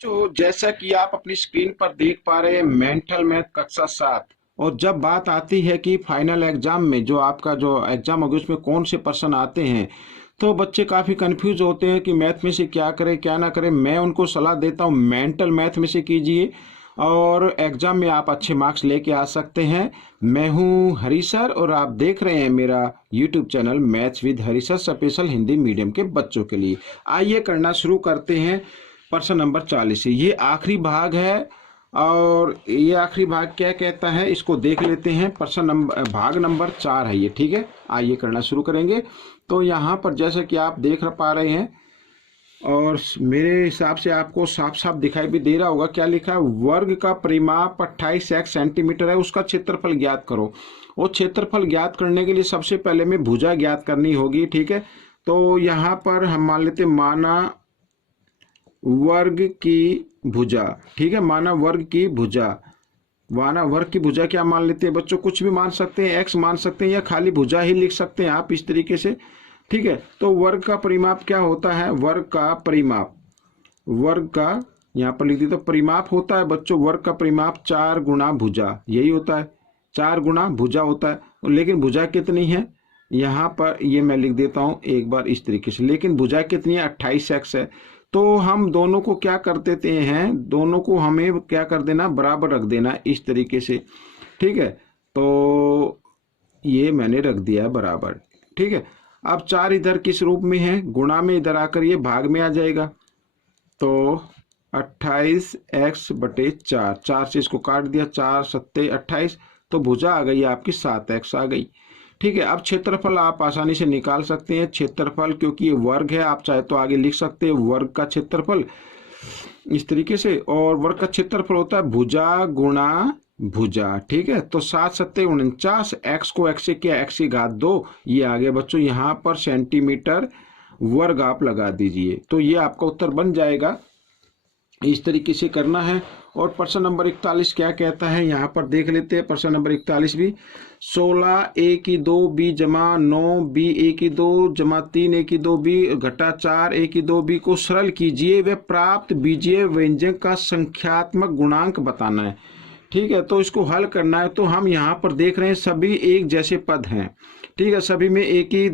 तो जैसा कि आप अपनी स्क्रीन पर देख पा रहे हैं, मेंटल मैथ कक्षा 7। और जब बात आती है कि फाइनल एग्जाम में जो आपका जो एग्जाम होगा उसमें कौन से प्रश्न आते हैं, तो बच्चे काफ़ी कंफ्यूज होते हैं कि मैथ में से क्या करें क्या ना करें। मैं उनको सलाह देता हूँ मेंटल मैथ में से कीजिए और एग्जाम में आप अच्छे मार्क्स लेके आ सकते हैं। मैं हूँ हरी सर और आप देख रहे हैं मेरा YouTube channel maths with Hari sir special Hindi medium के बच्चों के लिए। आइए करना शुरू करते हैं। प्रश्न नंबर 40 ये आखिरी भाग है। और ये आखिरी भाग क्या कहता है इसको देख लेते हैं। प्रश्न नंबर भाग नंबर 4 है ये, ठीक है। आइए करना शुरू करेंगे। तो यहाँ पर जैसे कि आप देख पा रहे हैं और मेरे हिसाब से आपको साफ साफ दिखाई भी दे रहा होगा क्या लिखा है। वर्ग का परिमाप 28 सेंटीमीटर है, उसका क्षेत्रफल ज्ञात करो। और क्षेत्रफल ज्ञात करने के लिए सबसे पहले में भुजा ज्ञात करनी होगी, ठीक है। तो यहाँ पर हम मान लेते माना वर्ग की भुजा, ठीक है। माना वर्ग की भुजा, माना वर्ग की भुजा क्या मान लेते हैं बच्चों, कुछ भी मान सकते हैं, एक्स मान सकते हैं या खाली भुजा ही लिख सकते हैं आप इस तरीके से, ठीक है। तो वर्ग का परिमाप क्या होता है, वर्ग का परिमाप, वर्ग का यहाँ पर लिख दिया तो परिमाप होता है बच्चों, वर्ग का परिमाप 4 गुना भुजा, यही होता है, 4 गुना भुजा होता है। लेकिन भुजा कितनी है, यहाँ पर ये मैं लिख देता हूँ एक बार इस तरीके से। लेकिन भुजा कितनी है, 28x है। तो हम दोनों को क्या कर देते हैं, दोनों को हमें क्या कर देना, बराबर रख देना इस तरीके से, ठीक है। तो ये मैंने रख दिया है बराबर, ठीक है। अब 4 इधर किस रूप में है, गुणा में, इधर आकर ये भाग में आ जाएगा। तो 28x/4, 4 से इसको काट दिया, 4 सत्ते 28, तो भुजा आ गई आपकी 7x आ गई, ठीक है। अब क्षेत्रफल आप आसानी से निकाल सकते हैं, क्षेत्रफल क्योंकि ये वर्ग है, आप चाहे तो आगे लिख सकते हैं वर्ग का क्षेत्रफल इस तरीके से। और वर्ग का क्षेत्रफल होता है भुजा गुणा भुजा, ठीक है। तो 7 सत्ते 49, एक्स को एक्स से किया, एक्स की घात 2, ये आ गया बच्चों। यहाँ पर सेंटीमीटर वर्ग आप लगा दीजिए तो ये आपका उत्तर बन जाएगा। इस तरीके से करना है। और प्रश्न नंबर 41 क्या कहता है, यहाँ पर देख लेते हैं। प्रश्न नंबर 41 भी 16a की 2b जमा 9b a की 2 जमा 3a की 2b घटा 4a की 2b को सरल कीजिए व प्राप्त बीजीय व्यंजक का संख्यात्मक गुणांक बताना है, ठीक है। तो इसको हल करना है। तो हम यहाँ पर देख रहे हैं सभी एक जैसे पद हैं, ठीक है। सभी में a की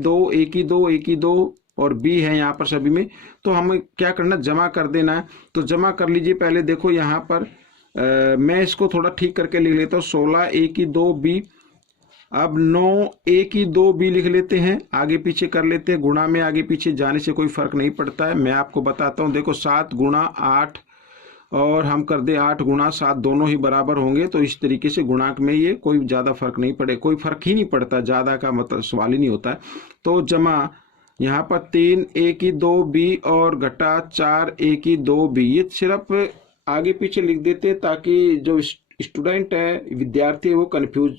2 और b है यहाँ पर सभी में। तो हमें क्या करना, जमा कर देना है। तो जमा कर लीजिए। पहले देखो यहाँ पर मैं इसको थोड़ा ठीक करके लिख लेता हूँ, 16a की 2b। अब 9a की 2b लिख लेते हैं, आगे पीछे कर लेते हैं। गुणा में आगे पीछे जाने से कोई फर्क नहीं पड़ता है, मैं आपको बताता हूँ। देखो 7 गुणा 8 और हम कर दे 8 गुणा 7, दोनों ही बराबर होंगे। तो इस तरीके से गुणांक में ये कोई ज़्यादा फर्क नहीं पड़े, कोई फर्क ही नहीं पड़ता, ज़्यादा का मतलब सवाल ही नहीं होता है। तो जमा यहाँ पर 3a की 2b और घटा 4a की 2b, ये सिर्फ आगे पीछे लिख देते हैं ताकि जो स्टूडेंट है, विद्यार्थी है, वो कंफ्यूज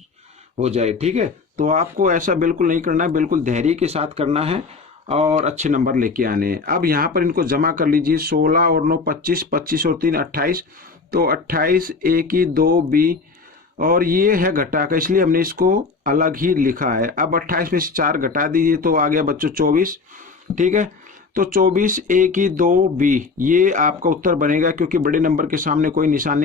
हो जाए, ठीक है। तो आपको ऐसा बिल्कुल नहीं करना है, बिल्कुल धैर्य के साथ करना है और अच्छे नंबर लेके आने हैं। अब यहाँ पर इनको जमा कर लीजिए, 16 और 9 25, 25 और 3 28, तो 28a की 2b और ये है घटा का, इसलिए हमने इसको अलग ही लिखा है। अब 28 में से 4 घटा दीजिए तो आ गया बच्चों 24, ठीक है। तो 24a की 2b ये आपका उत्तर बनेगा, क्योंकि बड़े नंबर के सामने कोई निशान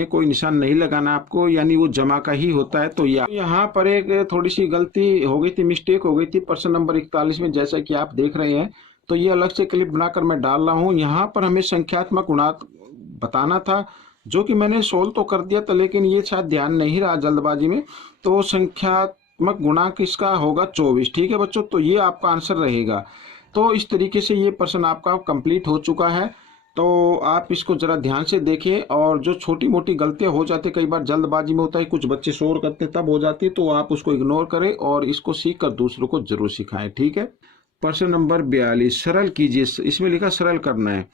नहीं लगाना आपको, यानी वो जमा का ही होता है। तो यहाँ पर एक थोड़ी सी गलती हो गई थी, मिस्टेक हो गई थी प्रश्न नंबर 41 में, जैसा कि आप देख रहे हैं। तो ये अलग से क्लिप बनाकर मैं डाल रहा हूँ। यहाँ पर हमें संख्यात्मक गुणांक बताना था, जो कि मैंने सोल्व तो कर दिया था, लेकिन ये शायद ध्यान नहीं रहा जल्दबाजी में। तो संख्यात्मक गुणांक इसका होगा 24, ठीक है बच्चों। तो ये आपका आंसर रहेगा। तो इस तरीके से ये प्रश्न आपका कंप्लीट हो चुका है। तो आप इसको जरा ध्यान से देखें, और जो छोटी मोटी गलतियां हो जाती है, कई बार जल्दबाजी में होता है, कुछ बच्चे शोर करते हैं तब हो जाती है, तो आप उसको इग्नोर करें और इसको सीख कर दूसरों को जरूर सिखाएं, ठीक है। प्रश्न नंबर 42 सरल कीजिए, इसमें लिखा सरल करना है।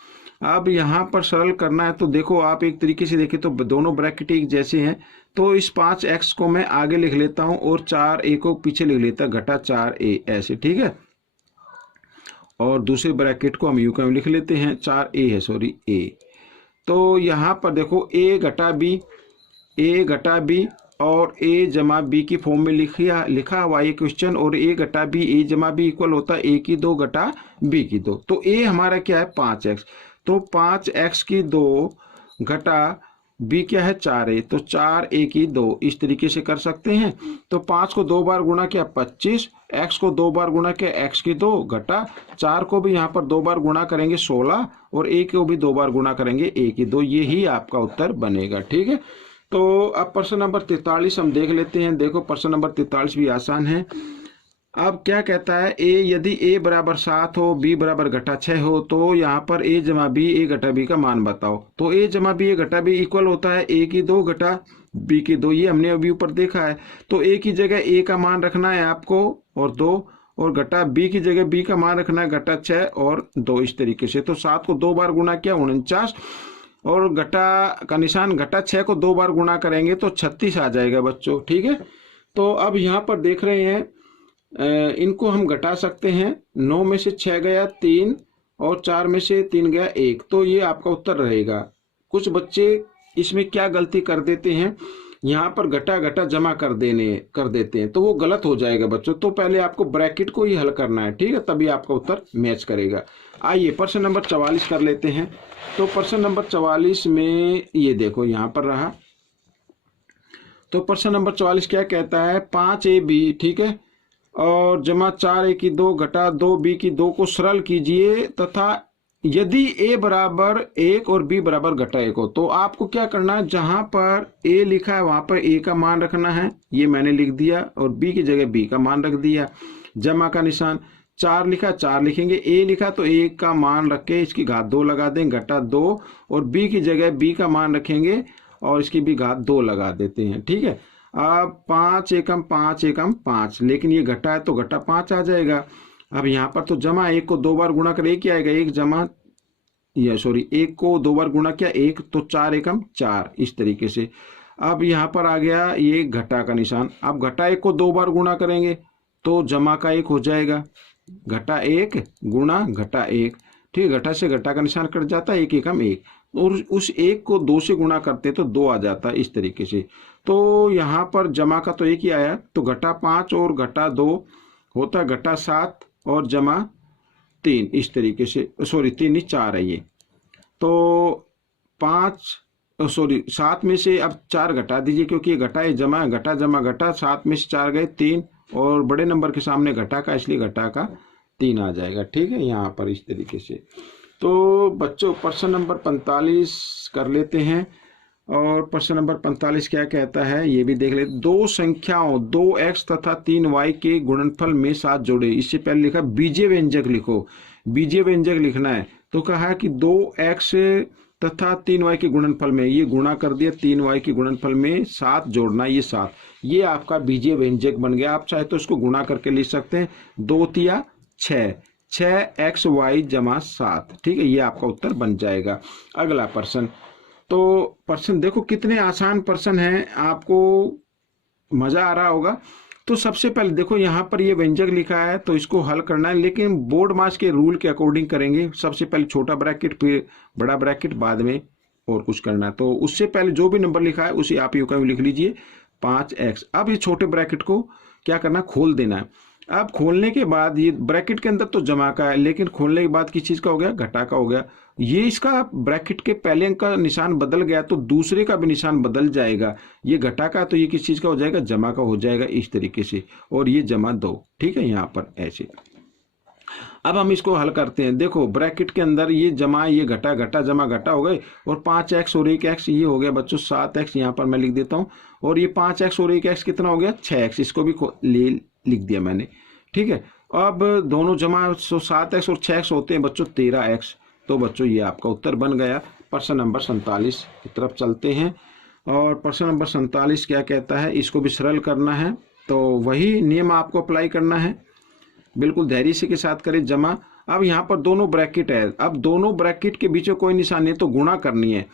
अब यहाँ पर सरल करना है तो देखो आप एक तरीके से देखें तो दोनों ब्रैकेट एक जैसे हैं। तो इस 5x को मैं आगे लिख लेता हूँ और 4a को पीछे लिख लेता, घटा 4a ऐसे, ठीक है। और दूसरे ब्रैकेट को हम यूं का लिख लेते हैं, 4a है, सॉरी a। तो यहाँ पर देखो a घटा b और a जमा b की फॉर्म में लिखा हुआ ये क्वेश्चन, और a घटा b, a जमा b इक्वल होता है a की 2 घटा b की 2। तो a हमारा क्या है 5x, तो 5x की 2 घटा बी क्या है 4a, तो 4a की 2 इस तरीके से कर सकते हैं। तो 5 को 2 बार गुणा किया 25, x को 2 बार गुणा किया x की 2 घटा 4 को भी यहाँ पर 2 बार गुणा करेंगे 16 और a को भी 2 बार गुणा करेंगे a की 2, ये ही आपका उत्तर बनेगा। ठीक है, तो अब प्रश्न नंबर 43 हम देख लेते हैं। देखो प्रश्न नंबर 43 भी आसान है। अब क्या कहता है, a यदि a बराबर 7 हो, b बराबर घटा 6 हो, तो यहाँ पर a जमा b, a घटा b का मान बताओ। तो a जमा b, a घटा b इक्वल होता है a की 2 घटा b की 2, ये हमने अभी ऊपर देखा है। तो a की जगह a का मान रखना है आपको और 2, और घटा b की जगह b का मान रखना है घटा 6 और 2 इस तरीके से। तो 7 को 2 बार गुणा किया 49, और घटा का निशान घटा 6 को 2 बार गुणा करेंगे तो 36 आ जाएगा बच्चों। ठीक है, तो अब यहाँ पर देख रहे हैं इनको हम घटा सकते हैं। 9 में से 6 गया 3 और 4 में से 3 गया 1, तो ये आपका उत्तर रहेगा। कुछ बच्चे इसमें क्या गलती कर देते हैं, यहाँ पर घटा घटा जमा कर देते हैं, तो वो गलत हो जाएगा बच्चों। तो पहले आपको ब्रैकेट को ही हल करना है, ठीक है, तभी आपका उत्तर मैच करेगा। आइए प्रश्न नंबर 44 कर लेते हैं। तो प्रश्न नंबर 44 में ये देखो यहाँ पर रहा। तो प्रश्न नंबर 44 क्या कहता है, 5ab, ठीक है, और जमा 4a की 2 घटा 2b की 2 को सरल कीजिए तथा यदि a बराबर 1 और b बराबर घटा 1 हो। तो आपको क्या करना है, जहां पर a लिखा है वहां पर a का मान रखना है, ये मैंने लिख दिया, और b की जगह b का मान रख दिया। जमा का निशान 4 लिखा 4 लिखेंगे, a लिखा तो 1 का मान रख के इसकी घात 2 लगा दें, घटा 2, और b की जगह b का मान रखेंगे और इसकी भी घात 2 लगा देते हैं। ठीक है, अब 5 एकम 5 एकम 5, लेकिन ये घटा है तो घटा 5 आ जाएगा। अब यहाँ पर तो जमा 1 को 2 बार गुणा कर 1 आएगा, 1 जमा 1 को 2 बार गुणा किया 1, तो 4 एकम 4 इस तरीके से। अब यहाँ पर आ गया ये घटा का निशान। अब घटा 1 को 2 बार गुणा करेंगे तो जमा का 1 हो जाएगा, घटा 1 गुणा घटा 1, ठीक है, घटा से घटा का निशान कट जाता है, 1 एकम 1, और उस 1 को 2 से गुणा करते तो 2 आ जाता है इस तरीके से। तो यहाँ पर जमा का तो 1 ही आया, तो घटा 5 और घटा 2 होता घटा 7 और जमा 3 इस तरीके से, 3 नहीं 4 है ये। तो 7 में से अब 4 घटा दीजिए, क्योंकि ये घटा है, जमा घटा जमा घटा, 7 में से 4 गए 3, और बड़े नंबर के सामने घटा का, इसलिए घटा का 3 आ जाएगा। ठीक है, यहाँ पर इस तरीके से। तो बच्चों प्रश्न नंबर 45 कर लेते हैं। और प्रश्न नंबर 45 क्या कहता है ये भी देख लेते। 2 संख्याओं 2x तथा 3y के गुणनफल में 7 जोड़े। इससे पहले लिखा बीजीय व्यंजक लिखो, बीजीय व्यंजक लिखना है। तो कहा कि 2x तथा 3y के गुणनफल में, ये गुणा कर दिया, 3y के गुणनफल में 7 जोड़ना, ये 7, ये आपका बीजीय व्यंजक बन गया। आप चाहे तो इसको गुणा करके लिख सकते हैं, 2 तिया 6, 6xy जमा 7, ठीक है, ये आपका उत्तर बन जाएगा। अगला प्रश्न। तो प्रश्न देखो कितने आसान प्रश्न हैं, आपको मजा आ रहा होगा। तो सबसे पहले देखो यहाँ पर ये व्यंजक लिखा है, तो इसको हल करना है, लेकिन बोर्ड मास के रूल के अकॉर्डिंग करेंगे। सबसे पहले छोटा ब्रैकेट, फिर बड़ा ब्रैकेट, बाद में और कुछ करना है। तो उससे पहले जो भी नंबर लिखा है उसे आप यूं का लिख लीजिए 5x। अब ये छोटे ब्रैकेट को क्या करना, खोल देना है। अब खोलने के बाद ये ब्रैकेट के अंदर तो जमा का है, लेकिन खोलने के बाद किस चीज का हो गया, घटा का हो गया। ये इसका ब्रैकेट के पहले अंक का निशान बदल गया तो दूसरे का भी निशान बदल जाएगा। ये घटा का, तो ये किस चीज का हो जाएगा, जमा का हो जाएगा इस तरीके से, और ये जमा 2, ठीक है, यहाँ पर ऐसे। अब हम इसको हल करते हैं। देखो ब्रैकेट के अंदर ये जमा, ये घटा, घटा जमा घटा हो गए, और 5x और 1x ये हो गया बच्चों 7x, यहाँ पर मैं लिख देता हूँ। और ये 5x और 1x कितना हो गया, 6x, इसको भी लिख दिया मैंने, ठीक है। अब दोनों जमा 7x और 6x होते हैं बच्चों 13x। तो बच्चों ये आपका उत्तर बन गया। प्रश्न नंबर 47 की तरफ चलते हैं। और प्रश्न नंबर 47 क्या कहता है, इसको भी सरल करना है, तो वही नियम आपको अप्लाई करना है, बिल्कुल धैर्य से के साथ करें। जमा, अब यहाँ पर दोनों ब्रैकेट है, अब दोनों ब्रैकेट के बीच में कोई निशान नहीं, तो गुणा करनी है।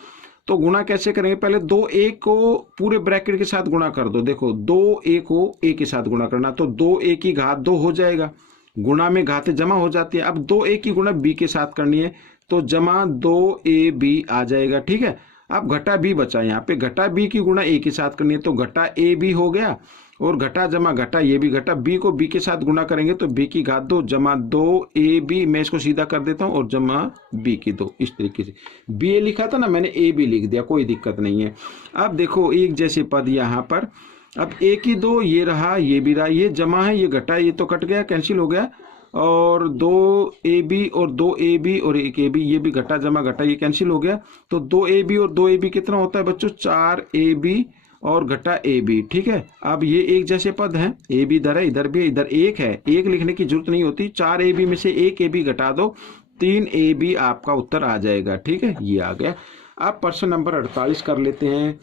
तो गुणा कैसे करेंगे, पहले 2a को पूरे ब्रैकेट के साथ गुणा कर दो। देखो 2a को a के साथ गुणा करना, तो 2a की घात 2 हो जाएगा, गुणा में घातें जमा हो जाती है। अब 2a की गुणा b के साथ करनी है, तो जमा 2ab आ जाएगा, ठीक है। अब घटा b बचा, यहाँ पे घटा b की गुणा a के साथ करनी है, तो घटा ab हो गया, और घटा जमा घटा, ये भी घटा, बी को बी के साथ गुणा करेंगे तो बी की घात 2 जमा 2ab, मैं इसको सीधा कर देता हूँ, और जमा बी की 2। इस तरीके से बी ए लिखा था ना मैंने, ए बी लिख दिया, कोई दिक्कत नहीं है। अब देखो एक जैसे पद यहाँ पर, अब ए की 2 ये रहा, ये भी रहा, ये जमा है, ये घटा, ये तो कट गया, कैंसिल हो गया, और 2ab और 2ab और 1ab, ये भी घटा जमा घटा, ये कैंसिल हो गया। तो 2ab और 2ab कितना होता है बच्चों, 4ab और घटा ab। ठीक है, अब ये एक जैसे पद हैं, ए बी इधर है, इधर भी, इधर एक है, एक लिखने की जरूरत नहीं होती, 4ab में से 1ab घटा दो, 3ab आपका उत्तर आ जाएगा। ठीक है, ये आ गया। अब प्रश्न नंबर 48 कर लेते हैं।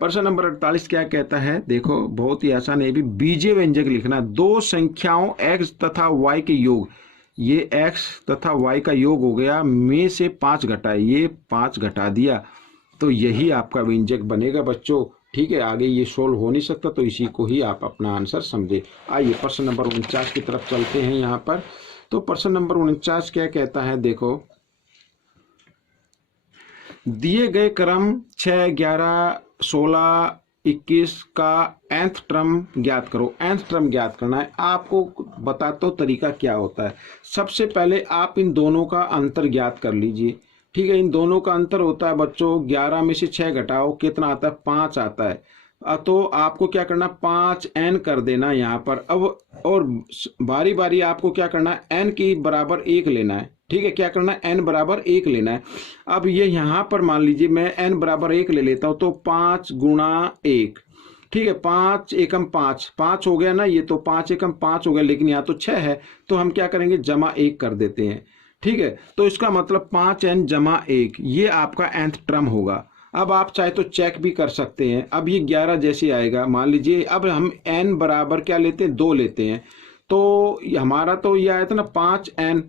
प्रश्न नंबर 48 क्या कहता है, देखो बहुत ही आसान है, भी बीजीय व्यंजक लिखना, दो संख्याओं x तथा y के योग, ये x तथा y का योग हो गया, में से 5 घटाए, ये 5 घटा दिया, तो यही आपका व्यंजक बनेगा बच्चों। ठीक है, आगे ये सोल्व हो नहीं सकता, तो इसी को ही आप अपना आंसर समझे। आइए प्रश्न नंबर 49 की तरफ चलते हैं यहाँ पर। तो प्रश्न नंबर 49 क्या कहता है, देखो दिए गए क्रम 6, 11, 16, 21 का nth टर्म ज्ञात करो। nth टर्म ज्ञात करना है, आपको बताता हूँ तरीका क्या होता है। सबसे पहले आप इन दोनों का अंतर ज्ञात कर लीजिए। ठीक है, इन दोनों का अंतर होता है बच्चों, 11 में से 6 घटाओ, कितना आता है, 5 आता है। तो आपको क्या करना, 5n कर देना यहाँ पर। अब और बारी बारी आपको क्या करना है, n की बराबर 1 लेना है। ठीक है, क्या करना है, n बराबर 1 लेना है। अब ये यहाँ पर मान लीजिए मैं n बराबर 1 ले लेता हूँ, तो 5 गुणा 1, ठीक है, 5 एकम 5, 5 हो गया ना, ये तो 5 एकम 5 हो गया, लेकिन यहाँ तो 6 है, तो हम क्या करेंगे, जमा 1 कर देते हैं। ठीक है, तो इसका मतलब 5n जमा 1, ये आपका nth टर्म होगा। अब आप चाहे तो चेक भी कर सकते हैं। अब ये 11 जैसे आएगा, मान लीजिए अब हम n बराबर क्या लेते हैं, 2 लेते हैं, तो हमारा तो ये आया था ना 5n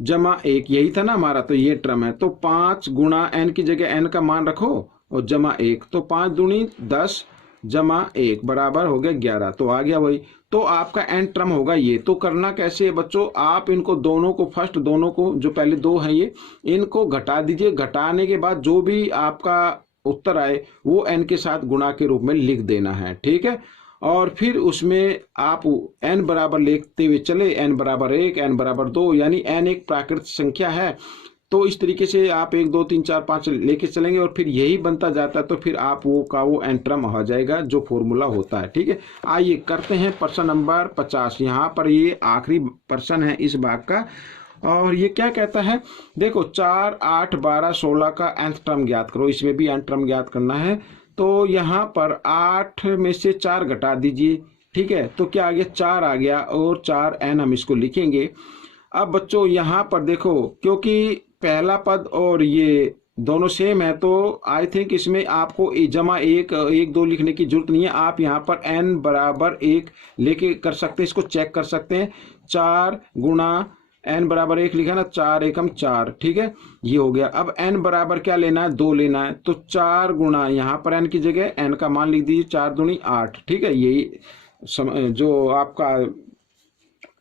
जमा 1, यही था ना हमारा, तो ये टर्म है। तो 5 गुणा n की जगह n का मान रखो और जमा 1, तो 5 दूनी 10 जमा 1 बराबर हो गया 11, तो आ गया वही। तो आपका n टर्म होगा ये। तो करना कैसे है बच्चों, आप इनको दोनों को, फर्स्ट दोनों को, जो पहले 2 हैं ये, इनको घटा दीजिए। घटाने के बाद जो भी आपका उत्तर आए वो n के साथ गुणा के रूप में लिख देना है। ठीक है, और फिर उसमें आप n बराबर लिखते हुए चले, n बराबर 1, n बराबर 2, यानी n एक प्राकृतिक संख्या है। तो इस तरीके से आप 1, 2, 3, 4, 5 लेके चलेंगे और फिर यही बनता जाता है, तो फिर आप वो n टर्म हो जाएगा जो फॉर्मूला होता है। ठीक है, आइए करते हैं प्रश्न नंबर 50। यहाँ पर ये आखिरी प्रश्न है इस भाग का, और ये क्या कहता है, देखो 4, 8, 12, 16 का nth टर्म ज्ञात करो। इसमें भी n टर्म ज्ञात करना है। तो यहाँ पर 8 में से 4 घटा दीजिए। ठीक है, तो क्या आ गया, 4 आ गया, और 4n हम इसको लिखेंगे। अब बच्चों यहाँ पर देखो, क्योंकि पहला पद और ये दोनों सेम है, तो आई थिंक इसमें आपको जमा 1, 1, 2 लिखने की जरूरत नहीं है। आप यहाँ पर n बराबर 1 लेके कर सकते हैं, इसको चेक कर सकते हैं। 4 गुणा n बराबर 1 लिखा ना, 4 एकम 4, ठीक है, ये हो गया। अब n बराबर क्या लेना है, 2 लेना है, तो 4 गुणा, यहाँ पर n की जगह n का मान लिख दीजिए, 4 दूनी 8। ठीक है, यही जो आपका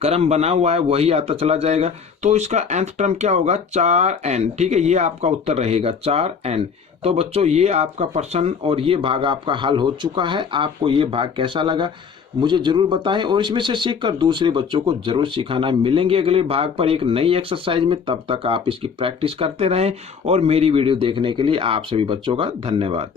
क्रम बना हुआ है वही आता चला जाएगा। तो इसका nth टर्म क्या होगा, 4n। ठीक है, ये आपका उत्तर रहेगा 4n। तो बच्चों ये आपका प्रश्न और ये भाग आपका हल हो चुका है। आपको ये भाग कैसा लगा मुझे जरूर बताएं, और इसमें से सीखकर दूसरे बच्चों को जरूर सिखाना। मिलेंगे अगले भाग पर एक नई एक्सरसाइज में, तब तक आप इसकी प्रैक्टिस करते रहें। और मेरी वीडियो देखने के लिए आप सभी बच्चों का धन्यवाद।